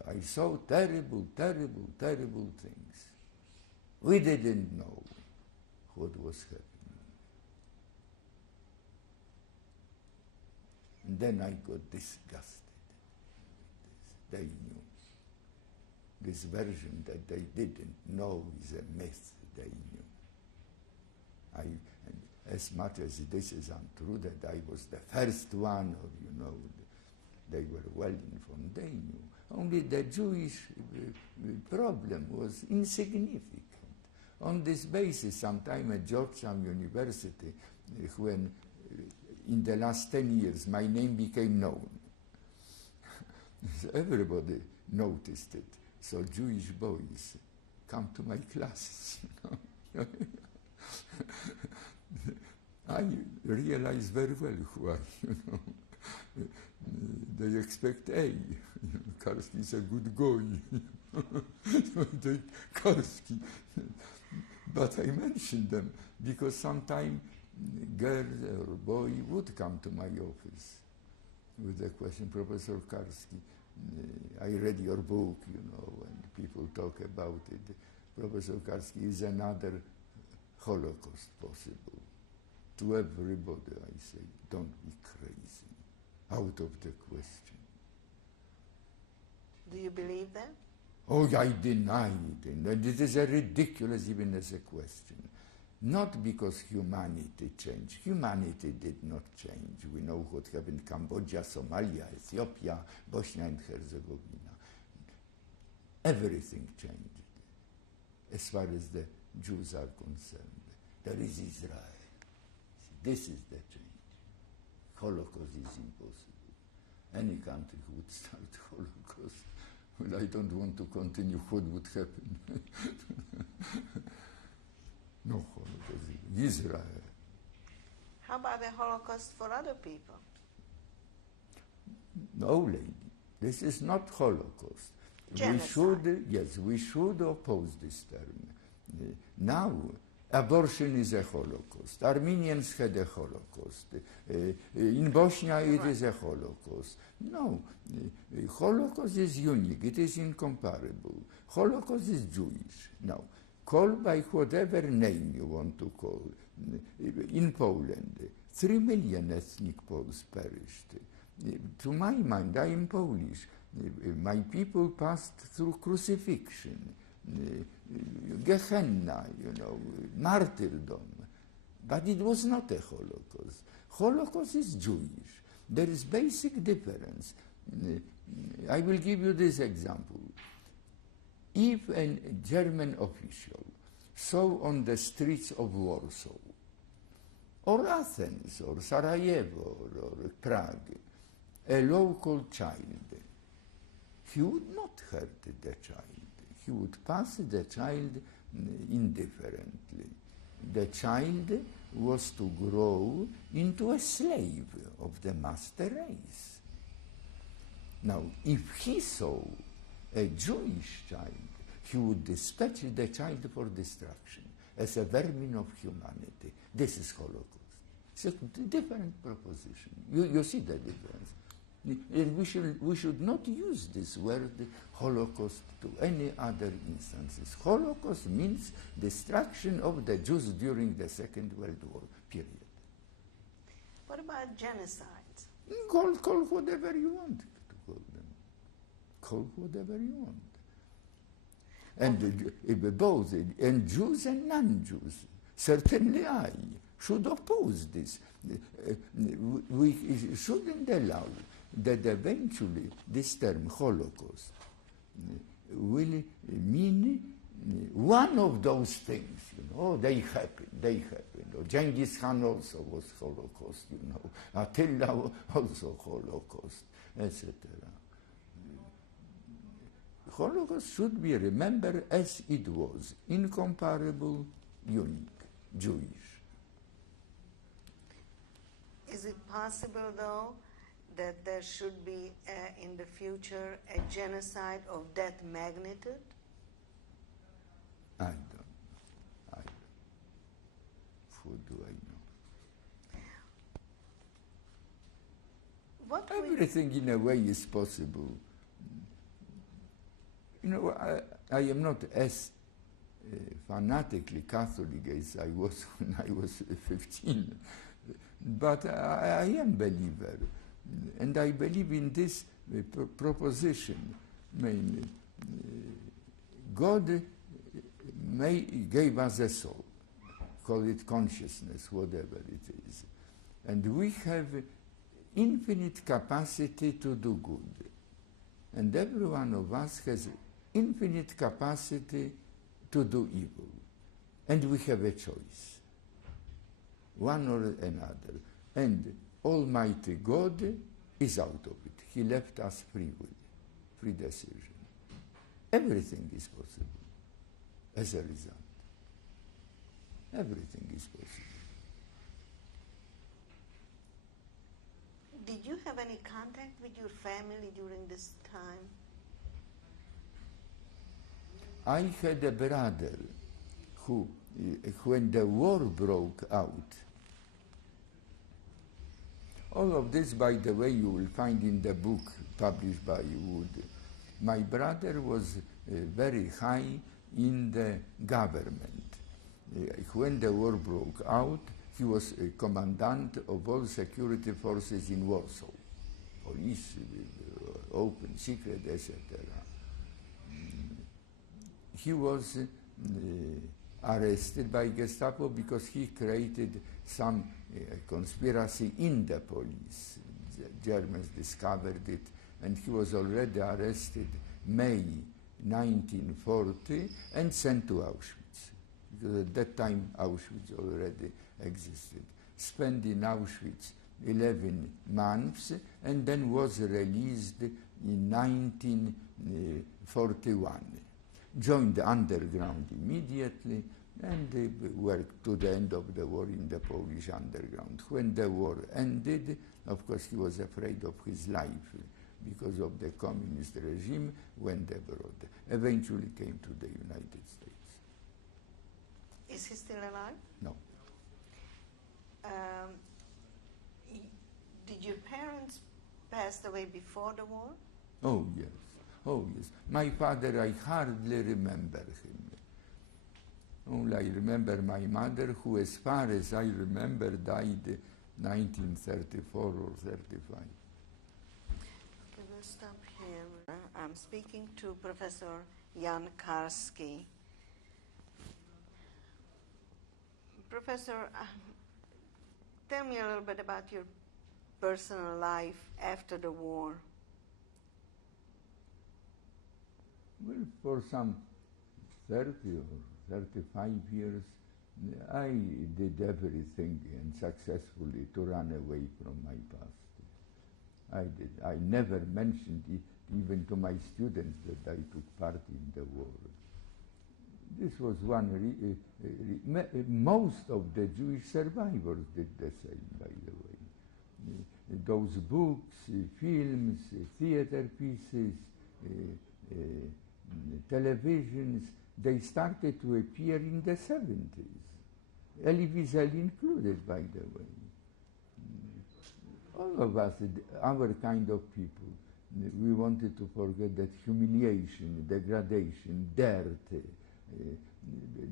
I saw terrible, terrible, terrible things. We didn't know what was happening. And then I got disgusted. They knew. This version that they didn't know is a myth. They knew. And as much as this is untrue, that I was the first one, or you know, they were well informed, they knew. Only the Jewish problem was insignificant. On this basis, sometime at Georgetown University, when in the last 10 years my name became known, everybody noticed it. So Jewish boys come to my classes, you know. I realize very well who I, you know. They expect A. Karski is a good guy. So they Karski. But I mentioned them because sometime girl or boy would come to my office with the question, Professor Karski, I read your book, you know, and people talk about it. Professor Karski, is another Holocaust possible? To everybody I say, don't be crazy. Out of the question. Do you believe that? Oh, I deny it. And it is a ridiculous even as a question. Not because humanity changed. Humanity did not change. We know what happened in Cambodia, Somalia, Ethiopia, Bosnia and Herzegovina. Everything changed as far as the Jews are concerned. There is Israel. This is the change. Holocaust is impossible. Any country who would start Holocaust, well, I don't want to continue what would happen. No Holocaust. Israel. How about the Holocaust for other people? No, lady. This is not Holocaust. Genocide. We should oppose this term. Now, abortion is a Holocaust. Armenians had a Holocaust. In Bosnia, it is a Holocaust. No, Holocaust is unique. It is incomparable. Holocaust is Jewish. Now, call by whatever name you want to call. In Poland, 3 million ethnic Poles perished. To my mind, I am Polish. My people passed through crucifixion. Gehenna, you know, martyrdom. But it was not a Holocaust. Holocaust is Jewish. There is basic difference. I will give you this example. If a German official saw on the streets of Warsaw, or Athens, or Sarajevo, or Prague, a local child, he would not hurt the child. He would pass the child indifferently. The child was to grow into a slave of the master race. Now, if he saw a Jewish child, he would dispatch the child for destruction as a vermin of humanity. This is Holocaust. It's a different proposition. You see the difference. And we should not use this word Holocaust to any other instances. Holocaust means destruction of the Jews during the Second World War, period. What about genocide? Call whatever you want to call them. Call whatever you want. And both, and Jews and non-Jews. Certainly I should oppose this. We shouldn't allow that eventually this term Holocaust will mean one of those things, they happened. Or Genghis Khan also was Holocaust, Attila also Holocaust, etc. Holocaust should be remembered as it was, incomparable, unique, Jewish. Is it possible, though, that there should be, in the future, a genocide of that magnitude? I don't. What do I know? What Everything in a way is possible. I am not as fanatically Catholic as I was when I was 15, but I am a believer, and I believe in this proposition. I mean, God gave us a soul, call it consciousness, whatever it is, and we have infinite capacity to do good, and every one of us has infinite capacity to do evil, and we have a choice, one or another, and Almighty God is out of it. He left us free will, free decision. Everything is possible as a result. Everything is possible. Did you have any contact with your family during this time? I had a brother who, when the war broke out, all of this, by the way, you will find in the book published by Wood. My brother was very high in the government. When the war broke out, he was a commandant of all security forces in Warsaw, police, open, secret, etc. He was arrested by Gestapo because he created some conspiracy in the police. The Germans discovered it, and he was already arrested May 1940 and sent to Auschwitz, because at that time Auschwitz already existed. Spent in Auschwitz 11 months and then was released in 1941. Joined the underground immediately and worked to the end of the war in the Polish underground. When the war ended, of course, he was afraid of his life because of the communist regime, went abroad. Eventually came to the United States. Is he still alive? No. Did your parents pass away before the war? Oh, yes. Oh, yes. My father, I hardly remember him. Only I remember my mother, who, as far as I remember, died 1934 or 35. Okay, we'll stop here. I'm speaking to Professor Jan Karski. Professor, tell me a little bit about your personal life after the war. Well, for some 30 or 35 years, I did everything and successfully to run away from my past. I did. I never mentioned it even to my students that I took part in the war. This was one. Most of the Jewish survivors did the same, by the way. Those books, films, theater pieces, televisions, they started to appear in the 70s. Elie Wiesel included, by the way. All of us, our kind of people, we wanted to forget that humiliation, degradation, dirt.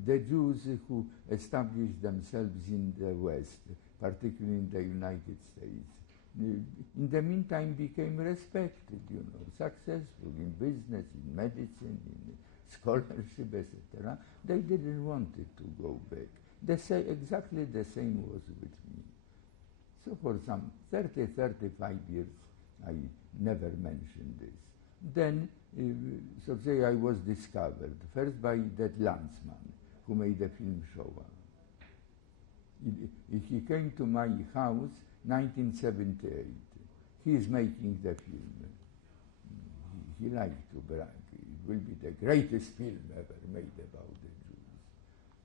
The Jews who established themselves in the West, particularly in the United States, in the meantime became respected, you know, successful in business, in medicine, in scholarship, etc. They didn't want it to go back. Exactly the same was with me. So for some 30, 35 years, I never mentioned this. Then, so to say, I was discovered, first by that Landsman, who made the film Shoah. He came to my house 1978. He is making the film. He liked to brag. It will be the greatest film ever made about the Jews.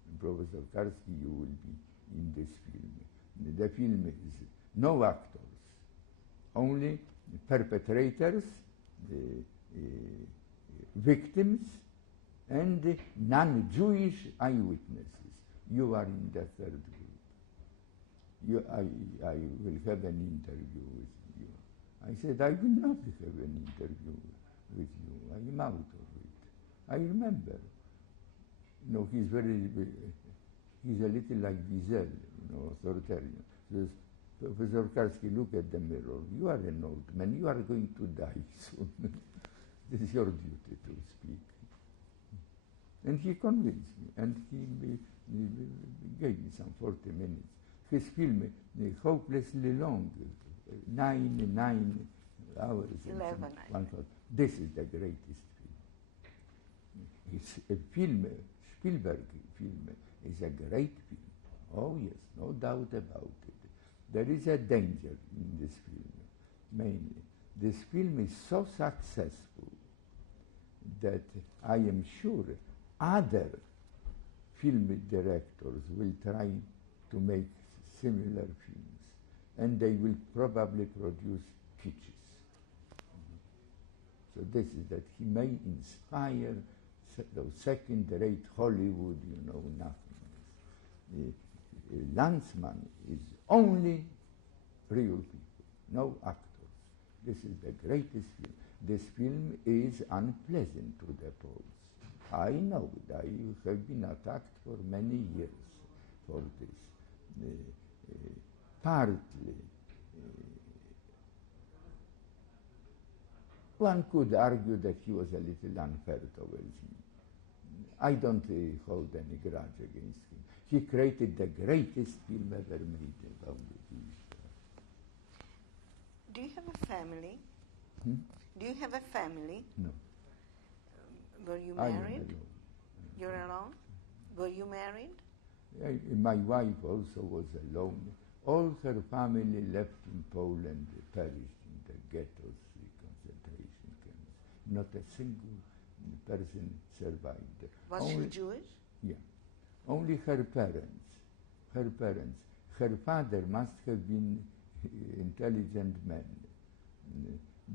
And Professor Karski, you will be in this film. The film is no actors, only perpetrators, victims, and non-Jewish eyewitnesses. You are in the third group. I will have an interview with you. I said, I will not have an interview with you. I am out of it. I remember. You know, he's a little like Wiesel, you know, authoritarian. Says, Professor Karski, look at the mirror. You are an old man. You are going to die soon. This is your duty to speak. And he convinced me, and he gave me some 40 minutes. His film, hopelessly long, 9 hours. 11, I think. This is the greatest film. It's a film, Spielberg film, is a great film. Oh yes, no doubt about it. There is a danger in this film, mainly. This film is so successful that I am sure other film directors will try to make similar films, and they will probably produce kitschs. So this is that he may inspire those second-rate Hollywood, you know, nothing. Landsman is only real people, no actors. This is the greatest film. This film is unpleasant to the Poles. I know that I have been attacked for many years for this. Partly, one could argue that he was a little unfair towards me. I don't hold any grudge against him. He created the greatest film ever made about the Jews. Do you have a family? Do you have a family? No. Were you I am married? alone. You're alone? Were you married? My wife also was alone. All her family left in Poland, perished in the ghettos, the concentration camps. Not a single person survived. Was she Jewish? Yeah. Only her parents. Her father must have been intelligent man,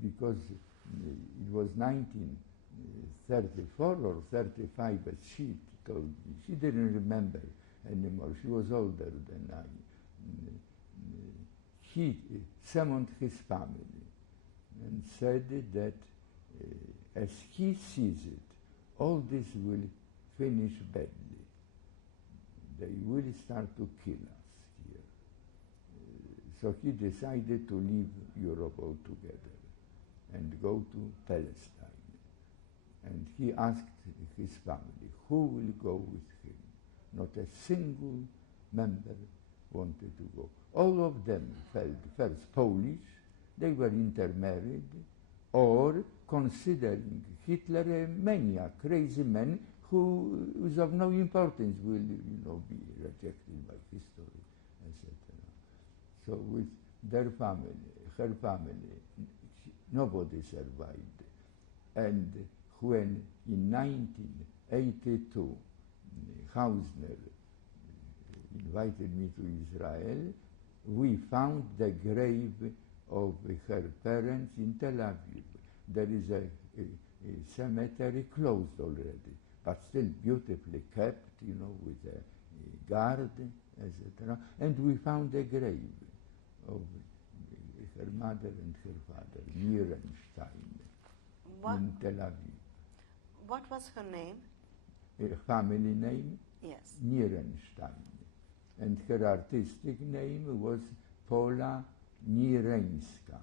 because it was 1934 or 35, as she told me. She didn't remember anymore. She was older than I. He summoned his family and said that as he sees it, all this will finish badly. They will start to kill us here. So he decided to leave Europe altogether and go to Palestine. And he asked his family, who will go with him? Not a single member wanted to go. All of them felt first Polish, they were intermarried, or considering Hitler a maniac, crazy man who is of no importance, will be rejected by history, etc. So with their family, her family, nobody survived. And when in 1982 Hausner invited me to Israel, we found the grave of her parents in Tel Aviv. There is a cemetery closed already, but still beautifully kept, with a guard, etc. And we found a grave of her mother and her father, Nierenstein, in Tel Aviv. What was her name? Her family name? Yes. Nierenstein. And her artistic name was Paula Nireńska.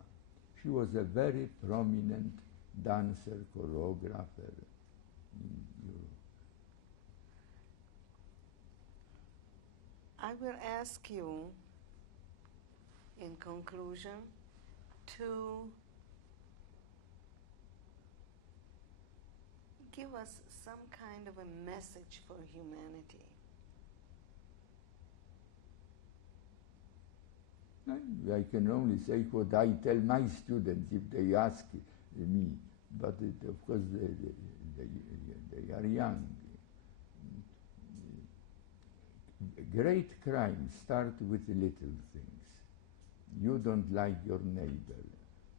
She was a very prominent dancer, choreographer in Europe. I will ask you, in conclusion, to give us some kind of a message for humanity. I can only say what I tell my students if they ask me, but of course they are young. Great crimes start with little things. You don't like your neighbor.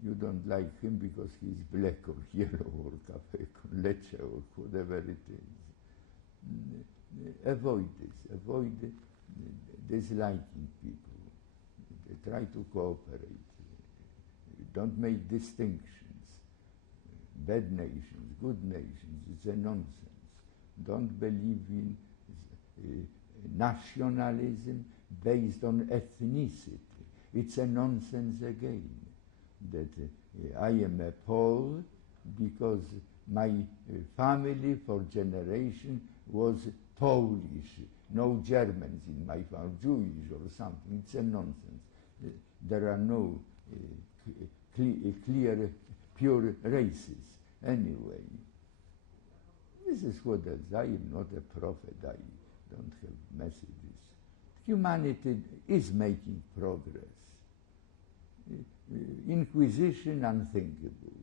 You don't like him because he's black or yellow or café con leche or whatever it is. Avoid this. Avoid disliking people. Try to cooperate. Don't make distinctions. Bad nations, good nations, it's a nonsense. Don't believe in nationalism based on ethnicity. It's a nonsense again. That I am a Pole because my family for generation was Polish, no Germans in my family, Jewish or something. It's a nonsense. There are no clear, pure races. Anyway, this is what else. I am not a prophet. I don't have messages. Humanity is making progress. Inquisition unthinkable.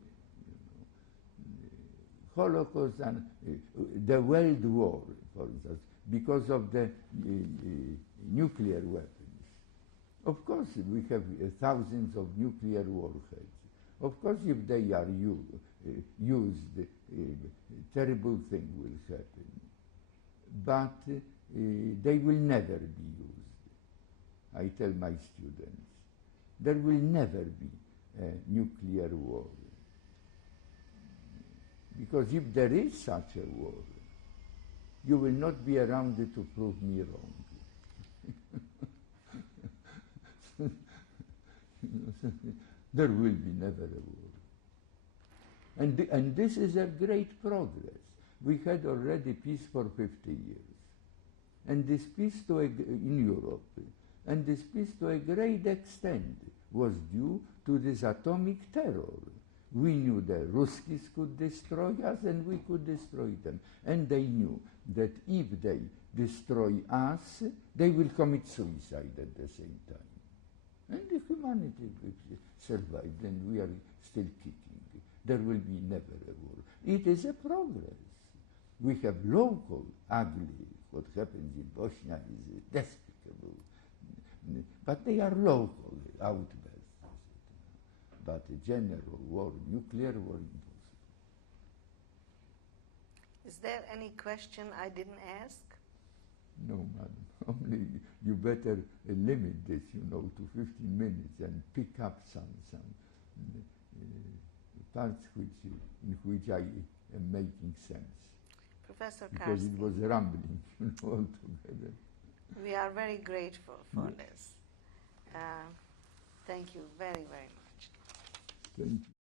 Holocaust and the World War, for instance, because of the nuclear weapons. Of course, we have thousands of nuclear warheads. Of course, if they are used, terrible thing will happen. But they will never be used. I tell my students, there will never be a nuclear war. Because if there is such a war, you will not be around to prove me wrong. There will be never a war. And this is a great progress. We had already peace for 50 years. And this peace in Europe, and this peace to a great extent was due to this atomic terror. We knew the Ruskies could destroy us and we could destroy them. And they knew that if they destroy us, they will commit suicide at the same time. And if humanity survived, and we are still kicking, there will be never a war. It is a progress. We have local ugly. What happens in Bosnia is despicable. But they are local outbursts. But a general war, nuclear war, impossible. Is there any question I didn't ask? No, madam. Only you better limit this, to 15 minutes and pick up some parts in which I am making sense. Professor Because Karski, it was rambling, altogether. we are very grateful for this. Thank you very, very much. Thank you.